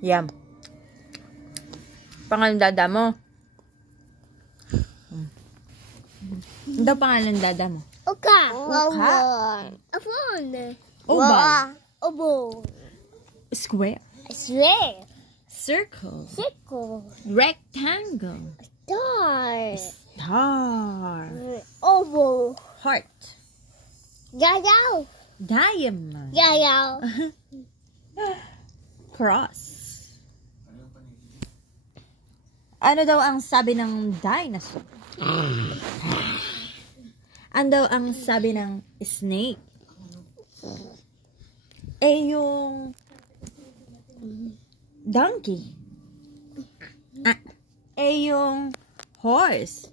Yum. Pangalan dada mo? Ano daw pangalan dada mo? Oka. Oka. Afon. Oval. Oval. Square. Square. Circle. Circle. Rectangle. Star. Star. Oval. Heart. Yayaw. Diamond. Yayaw. Cross. Ano daw ang sabi ng dinosaur? Ano daw ang sabi ng snake? Eh, yung donkey. Ah, eh, yung horse.